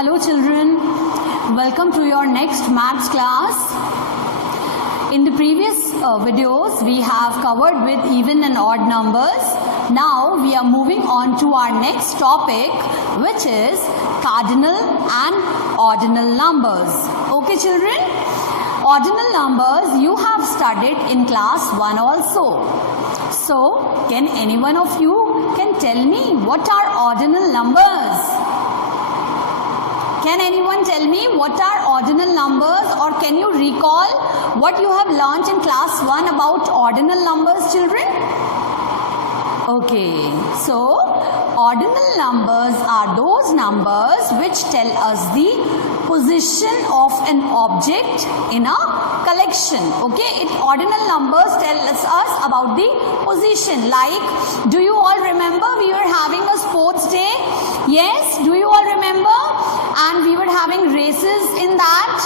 Hello children, welcome to your next maths class. In the previous videos we have covered with even and odd numbers. Now we are moving on to our next topic, which is cardinal and ordinal numbers. Okay children, ordinal numbers you have studied in class 1 also. So can any one of you can tell me what are ordinal numbers? Can anyone tell me what are ordinal numbers, or can you recall what you have learnt in class 1 about ordinal numbers, children? Okay, so ordinal numbers are those numbers which tell us the position of an object in a collection. Okay, ordinal numbers tell us about the position. Like, do you all remember we were having a sports day? Yes, do you all remember? And we were having races in that,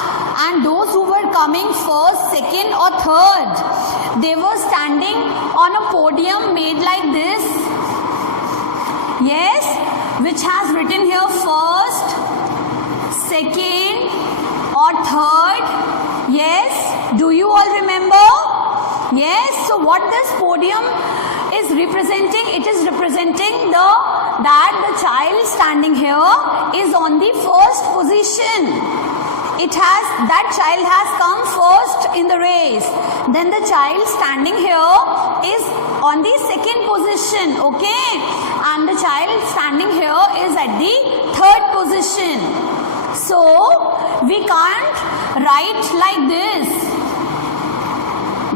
and those who were coming first, second or third, they were standing on a podium made like this. Yes, which has written here first, second or third. Yes, do you all remember? Yes, so what this podium is representing, it is representing that the child standing here is on the first position. That child has come first in the race. Then the child standing here is on the second position, okay? And the child standing here is at the third position. So we can't write like this.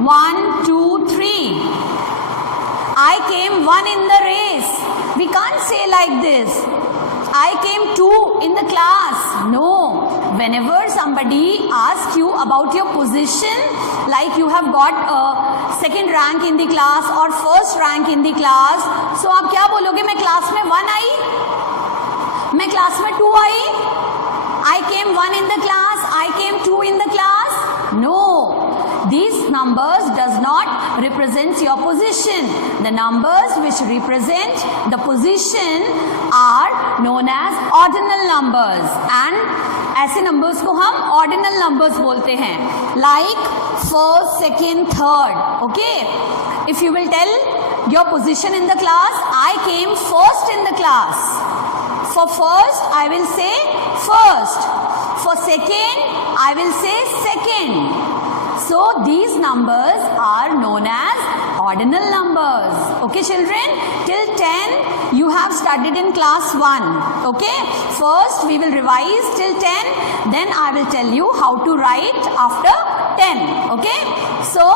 1, 2, 3. I came 1 in the race. We can't say like this. I came 2 in the class. No. Whenever somebody asks you about your position, like you have got a second rank in the class or first rank in the class, so आप क्या बोलोगे? मैं class में 1 आई, मैं class में 2 आई, I came 1 in the class, I came 2 in the class. No. These numbers does not represent your position. The numbers which represent the position are known as ordinal numbers, and ऐसे numbers को हम ordinal numbers बोलते हैं. Like first, second, third. Okay. If you will tell your position in the class, I came first in the class. For first, I will say first. For second, I will say second. So these numbers are known as ordinal numbers. Okay children, till 10 you have studied in class 1. Okay, first we will revise till 10, then I will tell you how to write after 10. Okay, so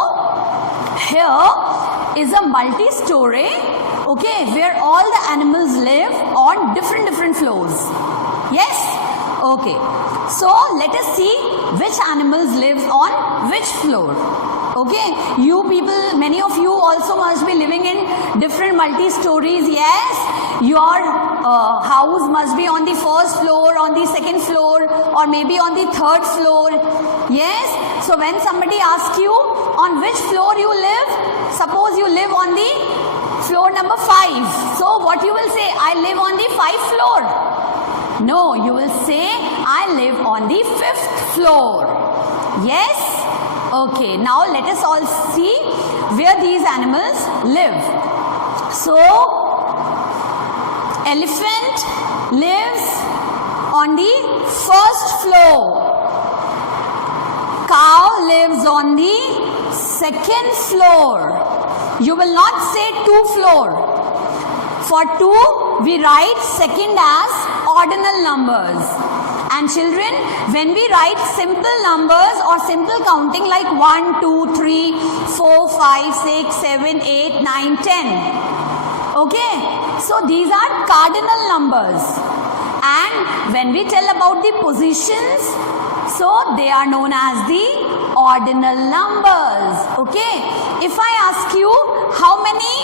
here is a multi-story, okay, where all the animals live on different floors. Yes? Okay, so let us see which animals live on which floor. Okay, you people, many of you also must be living in different multi-stories. Yes, your house must be on the first floor, on the second floor, or maybe on the third floor. Yes, so when somebody asks you on which floor you live, suppose you live on the floor number 5. So what you will say? I live on the 5th floor. No, you will say, I live on the 5th floor. Yes? Okay, now let us all see where these animals live. So, elephant lives on the 1st floor. Cow lives on the 2nd floor. You will not say 2 floor. For 2, we write second as ordinal numbers. And children, when we write simple numbers or simple counting like 1, 2, 3, 4, 5, 6, 7, 8, 9, 10. Okay, so these are cardinal numbers. And when we tell about the positions, so they are known as the ordinal numbers. Okay, if I ask you how many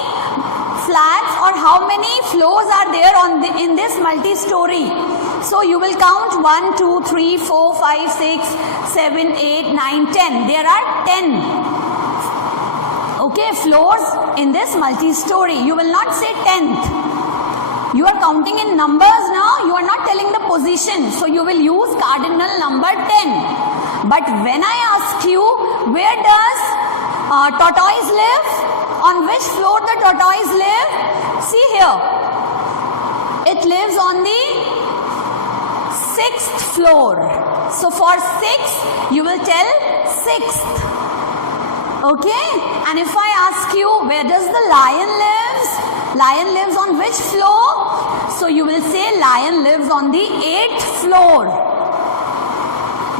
flats or how many floors are there in this multi-story, so you will count 1, 2, 3, 4, 5, 6, 7, 8, 9, 10. There are 10. Okay, floors in this multi-story. You will not say 10th. You are counting in numbers now. You are not telling the position. So you will use cardinal number 10. But when I ask you, where does tortoise live? On which floor the tortoise live? See here. It lives on the 6th floor. So for 6, you will tell 6th. Okay? And if I ask you, where does the lion lives? Lion lives on which floor? So you will say lion lives on the 8th floor.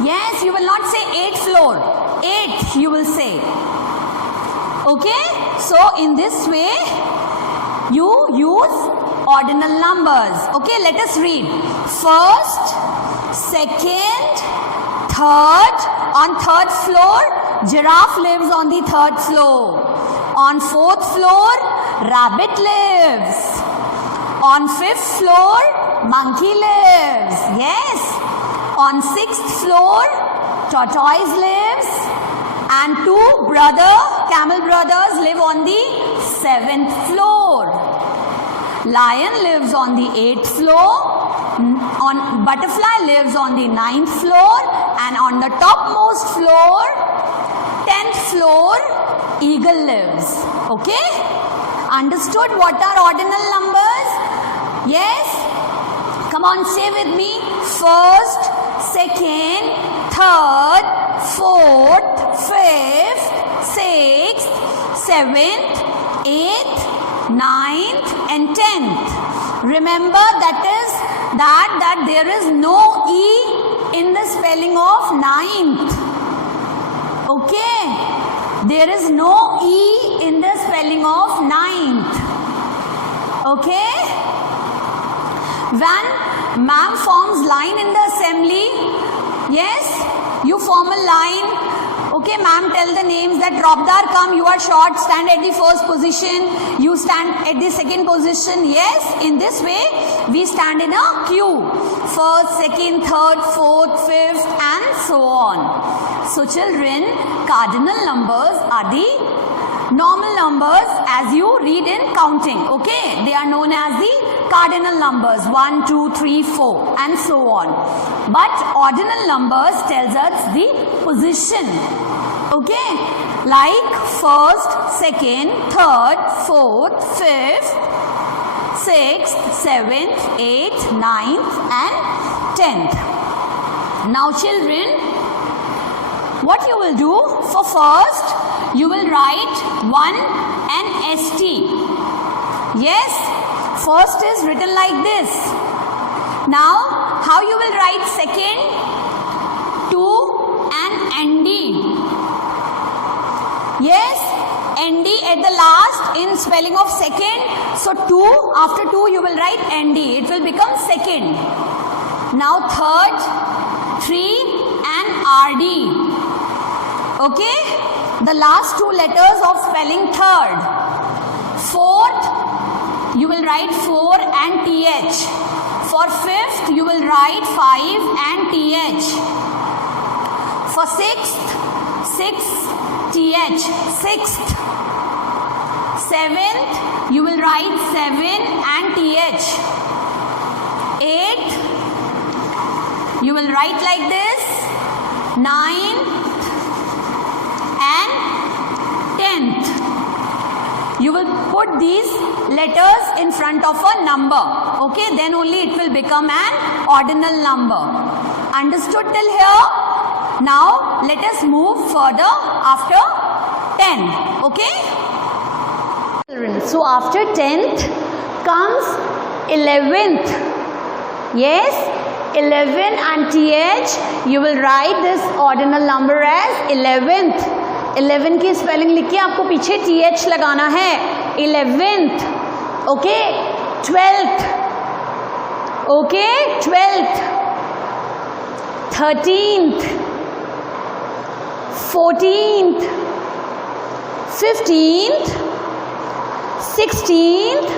Yes, you will not say 8th floor. 8th you will say. Okay? So in this way, you use ordinal numbers. Okay, let us read. First, second, third. On 3rd floor, giraffe lives on the 3rd floor. On 4th floor, rabbit lives. On 5th floor, monkey lives. Yes. On 6th floor, tortoise lives. And 2 camel brothers live on the 7th floor. Lion lives on the 8th floor. On butterfly lives on the 9th floor, and on the topmost floor, 10th floor, eagle lives. Okay? Understood what are ordinal numbers? Yes? Come on, say with me. First, second, third, fourth, fifth, sixth, seventh, eighth, ninth, and 10th. Remember that there is no E in the spelling of 9th. Okay? There is no E in the spelling of 9th. Okay? When ma'am forms line in the assembly, yes, you form a line. Okay, ma'am, tell the names that Robdar come, you are short, stand at the first position, you stand at the second position. Yes, in this way, we stand in a queue. First, second, third, fourth, fifth, and so on. So children, cardinal numbers are the normal numbers as you read in counting. Okay, they are known as the cardinal numbers 1, 2, 3, 4 and so on. But ordinal numbers tells us the position. Okay, like first, second, third, fourth, fifth, sixth, seventh, eighth, ninth and 10th. Now children, what you will do? For first, you will write 1 and ST. Yes, first is written like this. Now, how you will write second? 2 and ND. Yes, ND at the last in spelling of second. So 2, after 2 you will write ND. It will become second. Now third, 3 and RD. Okay, the last 2 letters of spelling third. Fourth, you will write 4 and TH. For fifth, you will write 5 and TH. For sixth, 6 TH, sixth. Seventh, you will write 7 and TH. Eighth, you will write like this. 9th and 10th. You will put these letters in front of a number. Okay, then only it will become an ordinal number. Understood till here? Now let us move further after 10. Okay? So after 10th comes 11th. Yes, 11 and TH. You will write this ordinal number as 11th. 11 की spelling लिखिए, आपको पीछे TH लगाना है. 11th. Okay? 12th. Okay? 12th. 13th. 14th, 15th, 16th,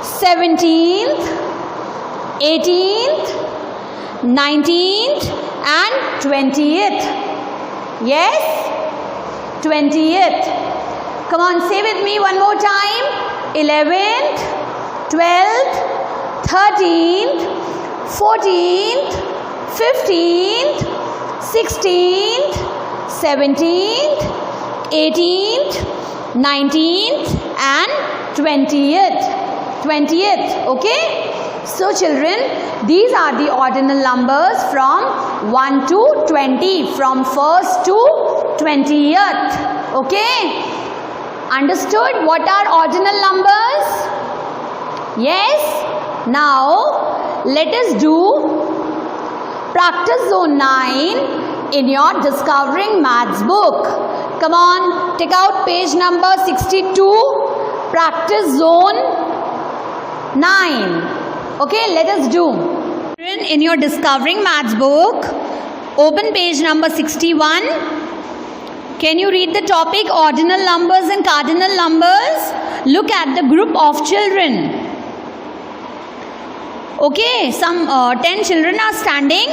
17th, 18th, 19th and 20th. Yes? 20th. Come on, say with me one more time. 11th, 12th, 13th, 14th, 15th, 16th, 17th, 18th, 19th and 20th. Okay? So children, these are the ordinal numbers from 1 to 20, from 1st to 20th. Okay? Understood what are ordinal numbers? Yes? Now, let us do practice zone 9 in your Discovering Maths book. Come on, take out page number 62, practice zone 9. Okay, let us do. In your Discovering Maths book, open page number 61. Can you read the topic ordinal numbers and cardinal numbers? Look at the group of children. Okay, some 10 children are standing.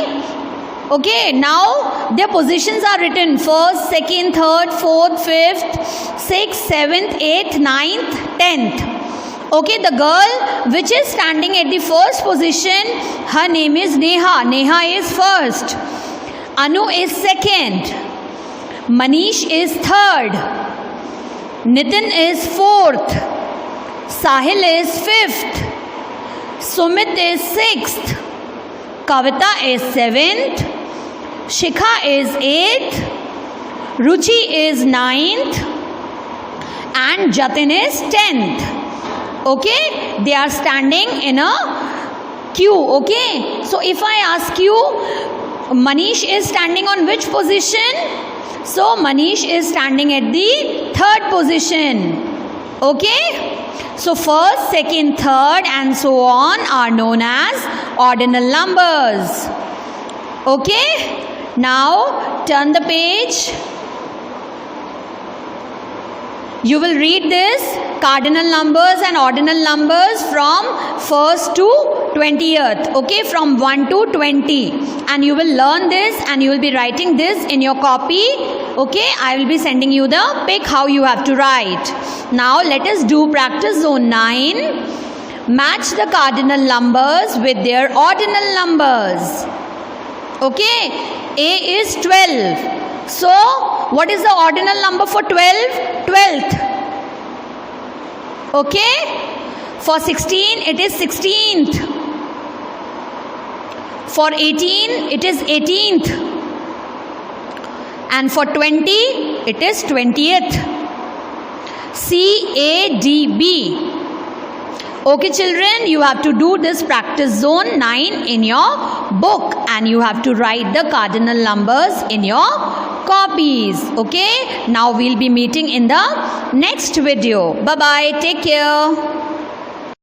Okay, now their positions are written: 1st, 2nd, 3rd, 4th, 5th, 6th, 7th, 8th, 9th, 10th. Okay, the girl which is standing at the first position, her name is Neha. Neha is first. Anu is second. Manish is third. Nitin is fourth. Sahil is fifth. Sumit is sixth. Kavita is seventh. Shikha is eighth. Ruchi is ninth. And Jatin is 10th. Okay, they are standing in a queue. Okay, so if I ask you, Manish is standing on which position? So Manish is standing at the 3rd position. Okay, so 1st, 2nd, 3rd and so on are known as ordinal numbers. Okay, now turn the page. You will read this cardinal numbers and ordinal numbers from 1st to 20th. Okay, from 1 to 20. And you will learn this and you will be writing this in your copy. Okay, I will be sending you the pic how you have to write. Now let us do practice zone 9. Match the cardinal numbers with their ordinal numbers. Okay, A is 12. So, what is the ordinal number for 12? 12th. Okay? For 16, it is 16th. For 18, it is 18th. And for 20, it is 20th. CADB. Okay children, you have to do this practice zone 9 in your book and you have to write the cardinal numbers in your copies. Okay, now we'll be meeting in the next video. Bye bye, take care.